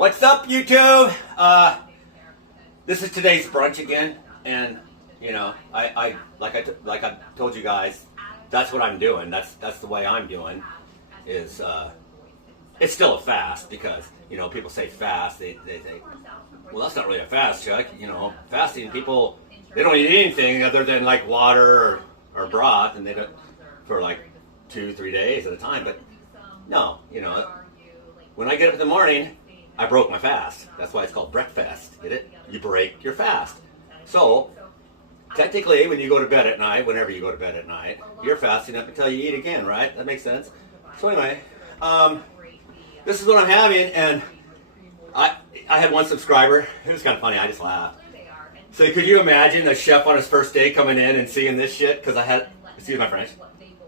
What's up, YouTube? This is today's brunch again, and you know, I told you guys, that's what I'm doing. That's the way I'm doing. Is it's still a fast because you know people say fast. They say, well, that's not really a fast, Chuck. You know, fasting people they don't eat anything other than like water or broth, and they don't for like 2-3 days at a time. But no, you know, when I get up in the morning, I broke my fast. That's why it's called breakfast. Get it? You break your fast. So, technically, when you go to bed at night, whenever you go to bed at night, you're fasting up until you eat again, right? That makes sense. So anyway, this is what I'm having, and I had one subscriber. It was kind of funny. I just laughed. So could you imagine a chef on his first day coming in and seeing this shit? Because I had, excuse my French.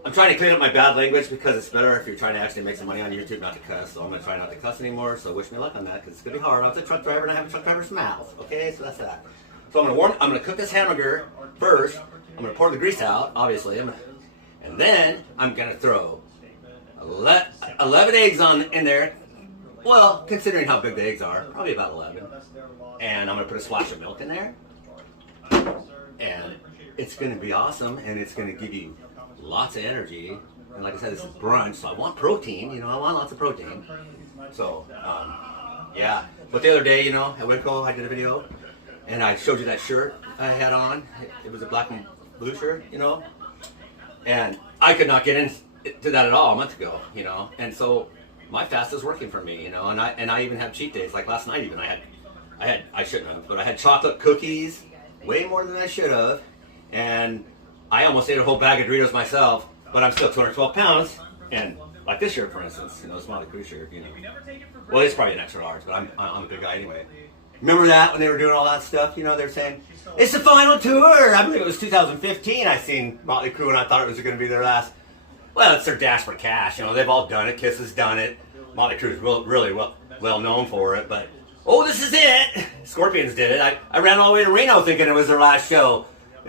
I'm trying to clean up my bad language because it's better if you're trying to actually make some money on YouTube not to cuss. So I'm going to try not to cuss anymore. So wish me luck on that because it's going to be hard. I was a truck driver and I have a truck driver's mouth. Okay, so that's that. So I'm going to cook this hamburger first. I'm going to pour the grease out, obviously. And then I'm going to throw 11 eggs in there. Well, considering how big the eggs are, probably about 11. And I'm going to put a splash of milk in there. And it's going to be awesome. And it's going to give you lots of energy, and like I said, this is brunch, so I want protein. You know, I want lots of protein. So, yeah. But the other day, you know, at Winco, I did a video, and I showed you that shirt I had on. It was a black and blue shirt, you know, and I could not get into that at all a month ago, you know. And so my fast is working for me, you know. And I even have cheat days. Like last night, even I shouldn't have, but I had chocolate cookies, way more than I should have, and I almost ate a whole bag of Doritos myself, but I'm still 212 pounds, and like this shirt, for instance, you know, the Smiley Crew shirt, you know. Well, it's probably an extra large, but I'm a big guy anyway. Remember that when they were doing all that stuff? You know, they were saying, it's the final tour. I believe it was 2015 I seen Motley Crue, and I thought it was going to be their last. Well, it's their dash for cash. You know, they've all done it. Kiss has done it. Motley Crue is really well known for it, but, oh, this is it. Scorpions did it. I ran all the way to Reno thinking it was their last show.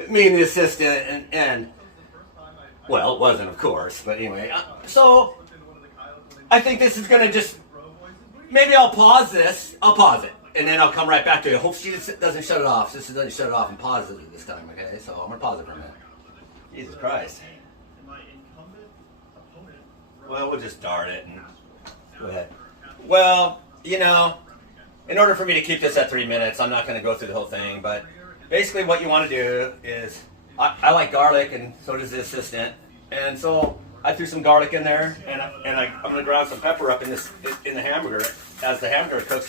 Me and the assistant, and well, it wasn't, of course, but anyway, so I think this is going to just, maybe I'll pause this, and then I'll come right back to it. Hope she doesn't shut it off. Sister doesn't shut it off and pause it this time, okay? So I'm going to pause it for a minute. Jesus Christ. Well, we'll just start it, and go ahead. Well, you know, in order for me to keep this at 3 minutes, I'm not going to go through the whole thing, but basically what you want to do is, I like garlic, and so does the assistant, and so I threw some garlic in there, and I'm going to ground some pepper up in the hamburger as the hamburger cooks.